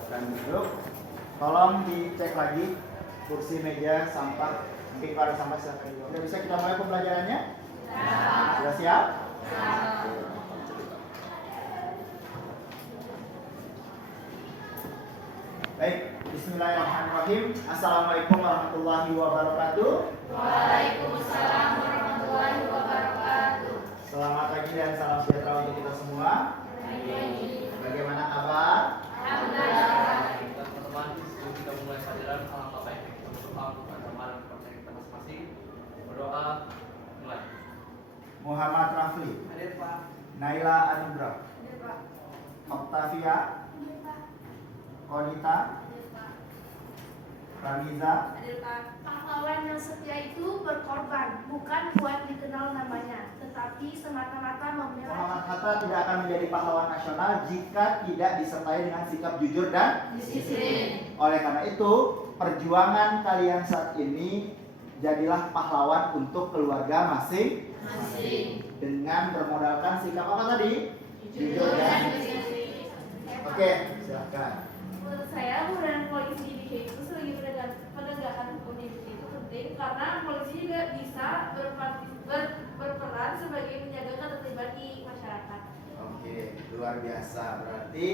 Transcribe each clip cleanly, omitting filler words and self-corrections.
silakan duduk. Tolong dicek lagi kursi, meja, sampah. Mungkin kalau ada sampah silakan duduk. Sudah bisa kita mulai pembelajarannya? Sudah siap? Baik, bismillahirrahmanirrahim. Assalamualaikum warahmatullahi wabarakatuh. Waalaikumsalam warahmatullahi wabarakatuh. Selamat pagi dan salam sejahtera untuk kita semua. Bagaimana kabar? Alhamdulillah. Teman-teman, sebelum kita mulai pelajaran, alangkah baiknya kita berdoa untuk teman kepercayaan kita masing-masing. Berdoa, mulai. Muhammad Rafli, Hadir Pak. Naila Anugrah, Hadir, Pak. Octavia, Hadir, Pak. Konita, Hadir, Pak. Ramiza. Hadir, Pak. Pahlawan yang setia itu berkorban, bukan buat dikenal namanya, tetapi semata-mata membela. Muhammad Hatta tidak akan menjadi pahlawan nasional jika tidak disertai dengan sikap jujur dan Disiplin. oleh karena itu, perjuangan kalian saat ini jadilah pahlawan untuk keluarga masing-masing dengan bermodalkan sikap apa tadi? Jujur dan disiplin. Oke, silakan. Menurut saya peran polisi di Indonesia itu sebagai penegakan hukum di Indonesia itu penting karena polisi juga bisa berperan sebagai menjaga ketertiban di masyarakat. Oke, luar biasa. Berarti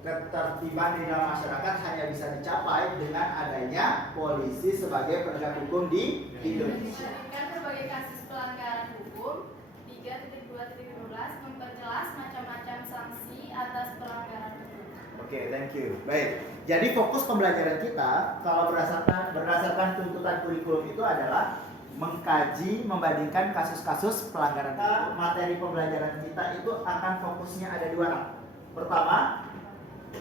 ketertiban di dalam masyarakat hanya bisa dicapai dengan adanya polisi sebagai penegak hukum di Indonesia. Membandingkan berbagai kasus pelanggaran hukum 3.2.15 memperjelas macam-macam sanksi atas pelanggaran hukum. Oke, thank you. Baik. Jadi fokus pembelajaran kita kalau berdasarkan tuntutan kurikulum itu adalah mengkaji, membandingkan kasus-kasus pelanggaran hukum. Materi pembelajaran kita itu akan fokusnya ada dua. Pertama,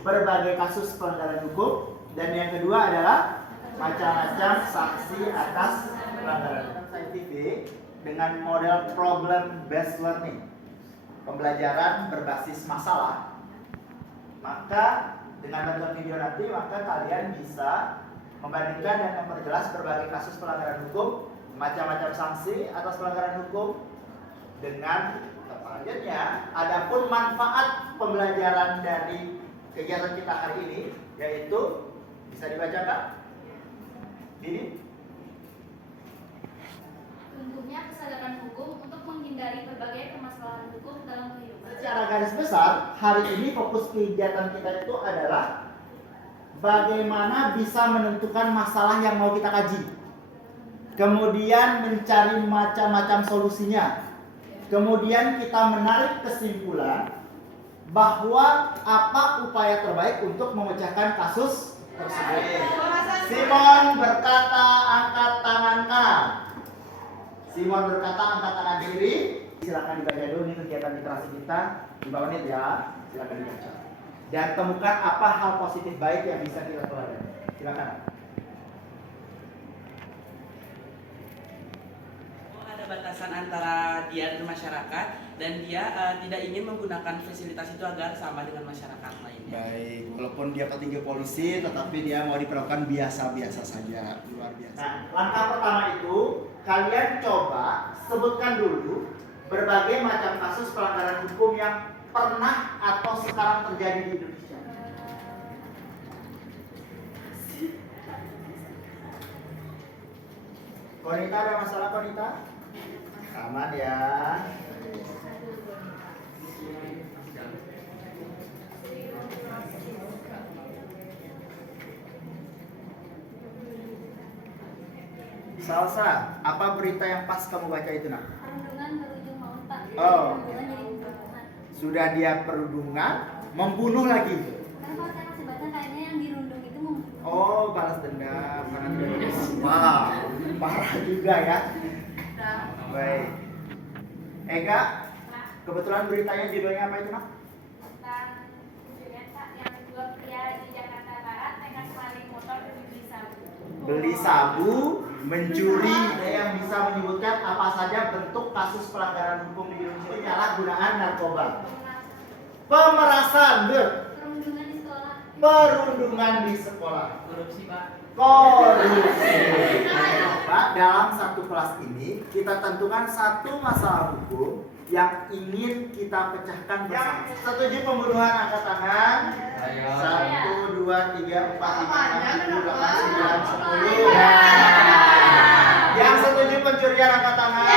berbagai kasus pelanggaran hukum, dan yang kedua adalah macam-macam sanksi atas pelanggaran hukum. Saintifik dengan model problem based learning, pembelajaran berbasis masalah. Maka dengan bantuan video nanti, maka kalian bisa membandingkan dan memperjelas berbagai kasus pelanggaran hukum, macam-macam sanksi atas pelanggaran hukum dengan selanjutnya. Adapun manfaat pembelajaran dari kegiatan kita hari ini, yaitu bisa dibacakan ini. Tumbuhnya kesadaran hukum untuk menghindari berbagai permasalahan hukum dalam kehidupan. Secara garis besar, hari ini fokus kegiatan kita itu adalah bagaimana bisa menentukan masalah yang mau kita kaji. Kemudian mencari macam-macam solusinya. Kemudian kita menarik kesimpulan bahwa apa upaya terbaik untuk memecahkan kasus tersebut. Simon berkata, angkat tangan kanan. Simon berkata, angkat tangan kiri. Silakan dibaca dulu nih kegiatan literasi kita di bawah menit ya. Silakan dibaca. Dan temukan apa hal positif baik yang bisa kita pelajari. Silakan. Ada batasan antara dia dan masyarakat, dan dia tidak ingin menggunakan fasilitas itu agar sama dengan masyarakat lainnya. Baik, walaupun dia petinggi polisi, tetapi dia mau diperlakukan biasa-biasa saja. Luar biasa. Nah, langkah pertama itu kalian coba sebutkan dulu berbagai macam kasus pelanggaran hukum yang pernah atau sekarang terjadi di Indonesia. Konita, ada masalah Konita? Aman ya. Salsa, apa berita yang pas kamu baca itu nak? Perundungan berujung maut. Oh. Perundungan jadi pembunuhan. Sudah dia perundungan, membunuh lagi. Kan kalau saya masih baca kayaknya yang dirundung itu membunuh. Oh, balas dendam karena tidak berhasil. Wow, parah juga ya. Baik. Ega, kebetulan beritanya judulnya apa itu nak? Tentang kejadian yang dua pria di Jakarta Barat nekat maling motor dan beli sabu. Beli sabu, mencuri. Ada yang bisa menyebutkan apa saja bentuk kasus pelanggaran hukum di Indonesia? Penyalahgunaan narkoba, pemerasan, Perundungan di sekolah. perundungan di sekolah, Korupsi, Pak. korupsi. Pak, dalam satu kelas ini kita tentukan satu masalah hukum yang ingin kita pecahkan bersama. Setuju pembunuhan, angkat tangan. Ayo. 1, 2, 3, 4, 5, 6, 7, 8, 9, 10. Ya. Yang setuju pencurian angkat tangan.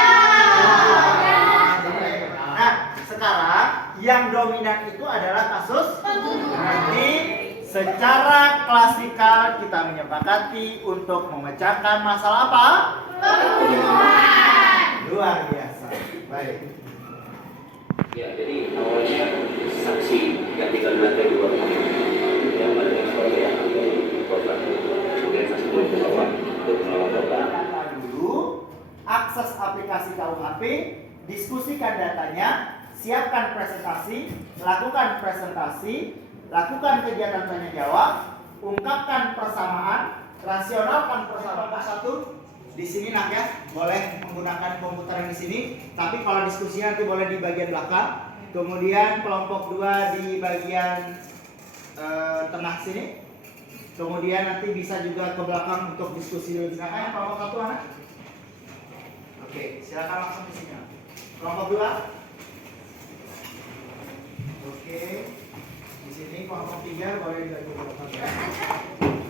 Nah, sekarang yang dominan itu adalah kasus berarti secara klasikal kita menyepakati untuk memecahkan masalah apa? Luar biasa. Baik. Ya, jadi awalnya saksi yang tinggal di lantai 2 yang ada yang suara yang korban, kemudian saksi itu bawa untuk menolong korban. Dulu akses aplikasi KUHP, diskusikan datanya, siapkan presentasi, lakukan kegiatan tanya jawab, ungkapkan persamaan, rasionalkan persamaan. Satu di sini nak ya, boleh menggunakan komputer yang di sini, tapi kalau diskusi nanti boleh di bagian belakang. Kemudian kelompok 2 di bagian tengah sini. Kemudian nanti bisa juga ke belakang untuk diskusi dulu. Silakan yang kelompok 1 anak. Oke, silakan langsung ke sini. Kelompok 2. Oke. Di sini kelompok 3 boleh dibagi kelompok 3.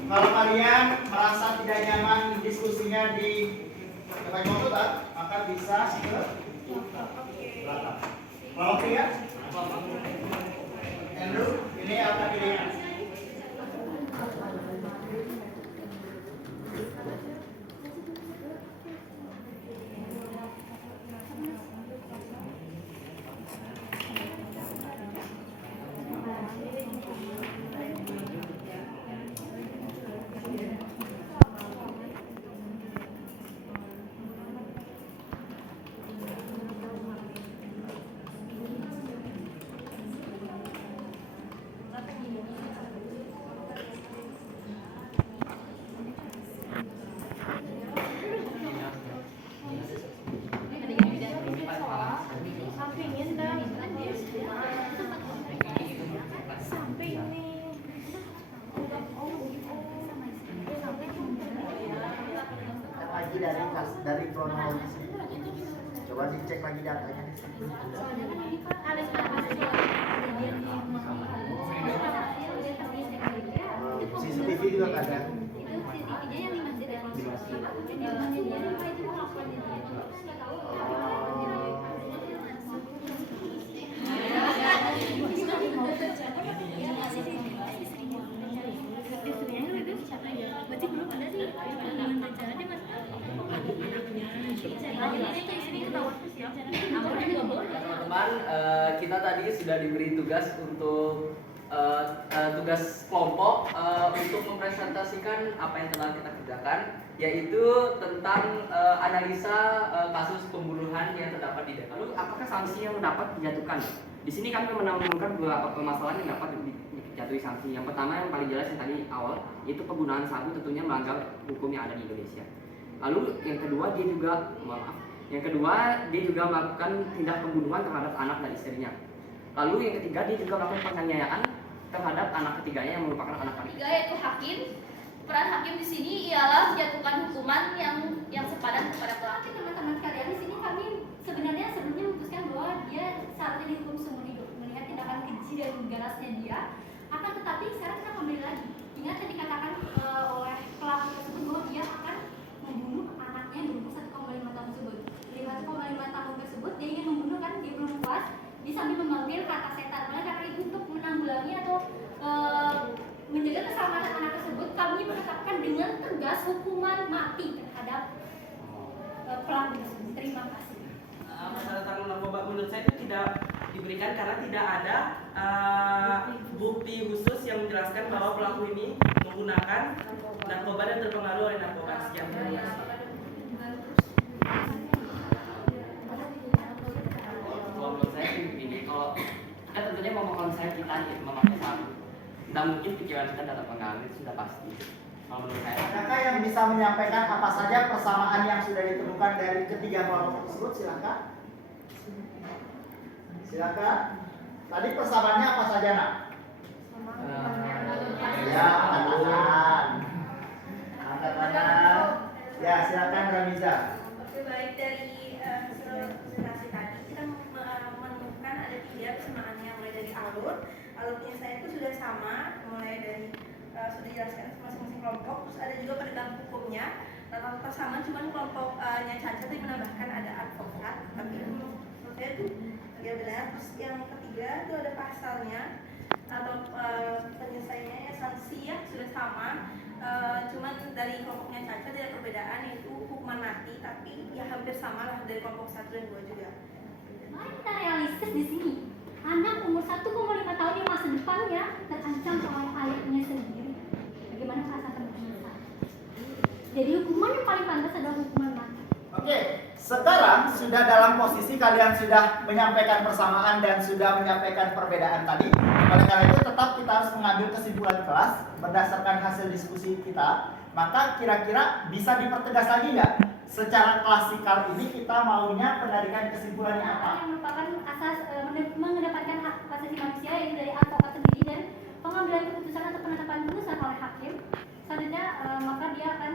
Kalau kalian merasa tidak nyaman diskusinya di depan komputer, maka bisa ke belakang. Kelompok 3. Andrew, ini apa pilihnya? Dari kronologis. Coba dicek lagi datanya di situ. CCTV juga ada. Teman-teman, kita tadi sudah diberi tugas untuk tugas kelompok untuk mempresentasikan apa yang telah kita kerjakan, yaitu tentang analisa kasus pembunuhan yang terdapat di Depok. Lalu apakah sanksi yang dapat dijatuhkan? Di sini kami menemukan beberapa permasalahan yang dapat dijatuhi sanksi. Yang pertama yang paling jelas yang tadi awal, yaitu penggunaan sabu tentunya melanggar hukum yang ada di Indonesia. Lalu yang kedua dia juga melakukan tindak pembunuhan terhadap anak dan istrinya. Lalu yang ketiga dia juga melakukan penganiayaan terhadap anak ketiganya yang merupakan anak kandung. Ketiga yaitu hakim. Peran hakim di sini ialah menjatuhkan hukuman yang sepadan kepada pelaku. Teman-teman sekalian, di sini kami sebenarnya sebelumnya memutuskan bahwa dia seharusnya dihukum seumur hidup melihat tindakan keji dan garasnya dia. Akan tetapi sekarang kita kembali lagi. Ingat tadi dikatakan oleh pelaku tersebut bahwa dia akan membunuh anaknya di umur 1,5 tahun tersebut. 1,5 tahun tersebut dia ingin membunuh kan, dia belum puas, dia sambil memanggil kata setan. Oleh karena itu untuk menanggulangi atau menjaga keselamatan anak tersebut, kami menetapkan dengan tegas hukuman mati terhadap pelaku tersebut. Terima kasih. Masalah tentang narkoba menurut saya itu tidak diberikan karena tidak ada bukti khusus yang menjelaskan bahwa pelaku ini menggunakan narkoba dan terpengaruh oleh narkoba. Sekian. Kalau menurut saya ini, kalau kita tentunya konsep kita memakai sabu, tidak mungkin pikiran kita dalam pengaruh itu sudah pasti. Kalau menurut saya, Adakah yang bisa menyampaikan apa saja persamaan yang sudah ditemukan dari ketiga kelompok tersebut? Silakan. Silakan. Tadi persamaannya apa saja, Nak? Ya, angkat tangan. Angkat tangan. Ya, silakan Ramiza. Oke, baik, dari hasil presentasi tadi kita menemukan ada 3 persamaannya, mulai dari alurnya saya itu sudah sama, mulai dari ada juga penegak hukumnya. Rata-rata sama, cuman kelompoknya Caca tadi menambahkan ada advokat, tapi menurut saya itu agak benar. Terus yang ketiga itu ada pasalnya atau penyelesaiannya ya sanksi ya sudah sama. Cuman dari kelompoknya Caca tidak perbedaan, yaitu hukuman mati, tapi ya hampir sama lah dari kelompok 1 dan 2 juga. Mari kita realistis di sini. Anak umur 1,5 tahun yang masa depannya terancam oleh ayahnya sendiri. Bagaimana perasaan teman-teman? Jadi hukuman yang paling pantas adalah hukuman mati. Oke, sekarang sudah dalam posisi kalian sudah menyampaikan persamaan dan sudah menyampaikan perbedaan tadi. Oleh karena itu tetap kita harus mengambil kesimpulan kelas berdasarkan hasil diskusi kita. Maka kira-kira bisa dipertegas lagi nggak? Secara klasikal ini kita maunya penarikan kesimpulannya apa? Yang merupakan asas mengedepankan hak asasi manusia, yaitu dari advokat sendiri dan pengambilan keputusan atau penetapan putusan oleh hakim. Selanjutnya maka dia akan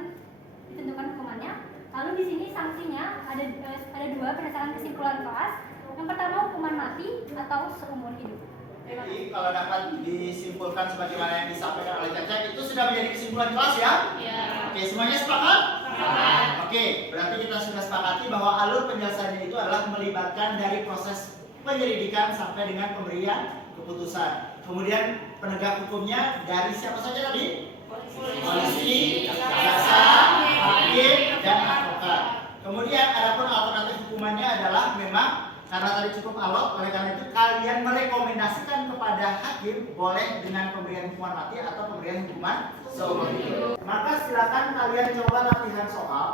ditentukan hukumannya. Lalu di sini sanksinya ada dua berdasarkan kesimpulan kelas. Yang pertama hukuman mati atau seumur hidup. Jadi kalau dapat disimpulkan sebagaimana yang disampaikan oleh Caca, itu sudah menjadi kesimpulan kelas ya? Iya. Oke, semuanya sepakat? Sepakat. Oke, berarti kita sudah sepakati bahwa alur penyelesaiannya itu adalah melibatkan dari proses penyelidikan sampai dengan pemberian keputusan. Kemudian penegak hukumnya dari siapa saja tadi? Polisi, jaksa, hakim, dan advokat. Kemudian adapun alternatif hukumannya adalah memang karena tadi cukup alot, oleh karena itu kalian merekomendasikan kepada hakim boleh dengan pemberian hukuman mati atau pemberian hukuman seumur hidup. Maka silakan kalian coba latihan soal.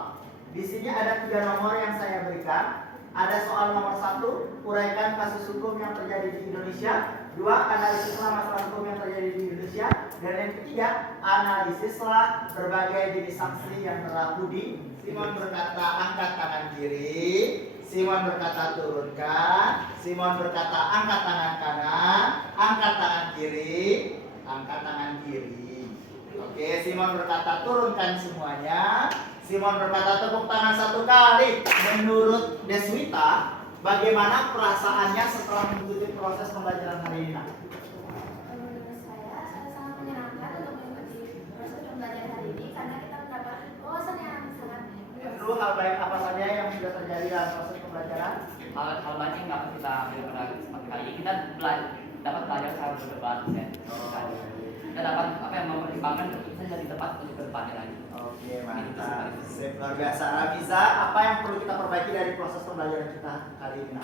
Di sini ada 3 nomor yang saya berikan. Ada soal nomor 1, uraikan kasus hukum yang terjadi di Indonesia. 2, analisislah masalah hukum yang terjadi di Indonesia. Dan yang ketiga, analisislah berbagai jenis sanksi yang berlaku di. Simon berkata angkat tangan kiri. Simon berkata turunkan. Simon berkata angkat tangan kanan. Angkat tangan kiri. Angkat tangan kiri. Oke, Simon berkata turunkan semuanya. Simon berkata tepuk tangan 1 kali. Menurut Deswita, bagaimana perasaannya setelah mengikuti proses pembelajaran hari ini? Menurut saya sangat menyenangkan untuk mengikuti proses pembelajaran hari ini karena kita mendapat wawasan yang sangat Dulu hal baik apa saja yang sudah terjadi dalam proses pembelajaran? Hal banyak yang dapat kita ambil pada kesempatan kali ini. Kita dapat belajar secara berdebat, ya. Kita dapat mempertimbangkan keputusan yang tepat untuk kedepannya lagi. Oke, mantap. Sip, luar biasa. Rabiza, apa yang perlu kita perbaiki dari proses pembelajaran kita kali ini?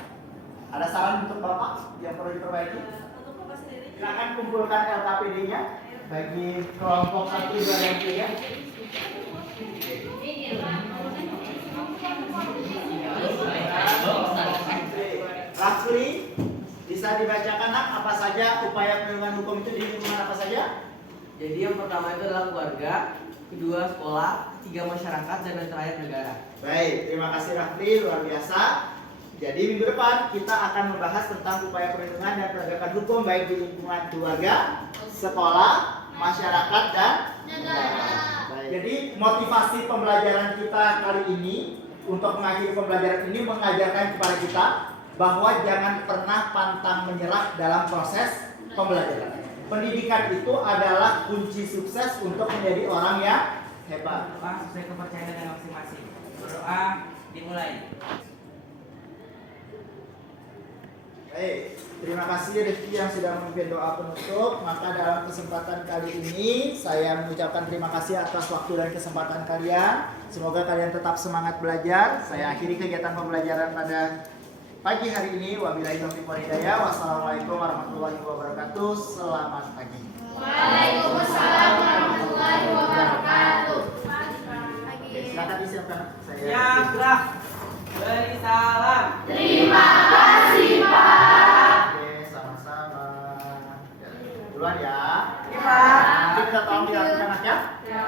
Ada saran untuk Bapak yang perlu diperbaiki? Untuk Bapak sendiri, Silakan kumpulkan LKPD-nya bagi kelompok 1, 2, dan 3. Rafli, bisa dibacakan nak apa saja upaya perlindungan hukum itu di lingkungan apa saja? Jadi yang pertama itu adalah keluarga, kedua sekolah, ketiga masyarakat, dan yang terakhir negara. Baik, terima kasih Rafli, luar biasa. Jadi minggu depan kita akan membahas tentang upaya perlindungan dan penegakan hukum baik di lingkungan keluarga, sekolah, masyarakat, dan negara. Baik. Jadi motivasi pembelajaran kita kali ini untuk mengakhiri pembelajaran ini mengajarkan kepada kita bahwa jangan pernah pantang menyerah dalam proses pembelajaran. Pendidikan itu adalah kunci sukses untuk menjadi orang yang hebat. Doa sesuai kepercayaan dan masing-masing. Berdoa dimulai. Baik, terima kasih Rifki yang sudah memimpin doa penutup. Maka dalam kesempatan kali ini saya mengucapkan terima kasih atas waktu dan kesempatan kalian. Semoga kalian tetap semangat belajar. Saya akhiri kegiatan pembelajaran pada pagi hari ini. Wabillahi taufiq wal hidayah. Wassalamualaikum warahmatullahi wabarakatuh. Selamat pagi. Waalaikumsalam warahmatullahi wabarakatuh. Oke, silakan disiapkan saya. Siap, gerak. Beri salam. Terima kasih Pak. Oke, sama-sama. Duluan ya. Iya, Pak. Nanti kita tolong dilakukan anak ya. Ya.